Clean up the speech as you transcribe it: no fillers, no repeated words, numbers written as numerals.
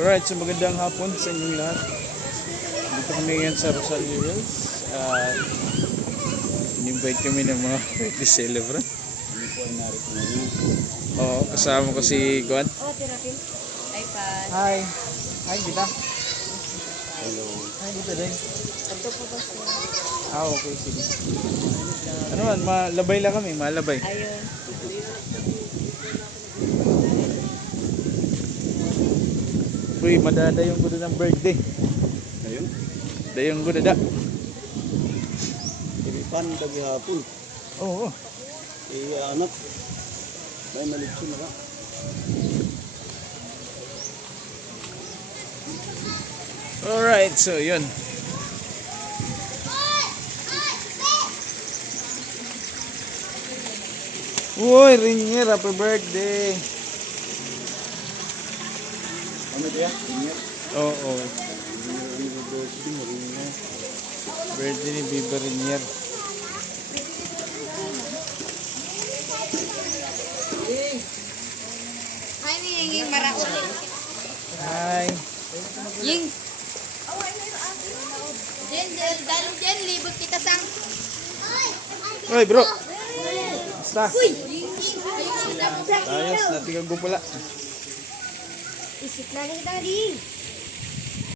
Alright, so magandang hapon sa inyong lahat. Dito kami ngayon sa Rosario Hills. At in-invite kami ng mga birthday celebrant. Oo, kasama ko si Guan. Hi, Pat. Hi. Hi, kita. Hello. Hi, kita din. Ito po ba siya? Okay, sige. Ano man, malabay lang kami, malabay. Ayun. Uy, madadayong ko doon ng birthday. Ayun, Dayong ko dada. iripan dagi hapon. Oo. Anak, may malitso na ka. Alright, so yun. Uy, Rinier, happy birthday. Ano kaya? Ingat. Oo. Birthday. Birthday ni Biba Rinier. Hi, Ying. Maraon. Hi. Ying. Jen, libot kita sang. Uy, bro. Basta. Uy. Ayos, natigag ko pala. Isip na kita di.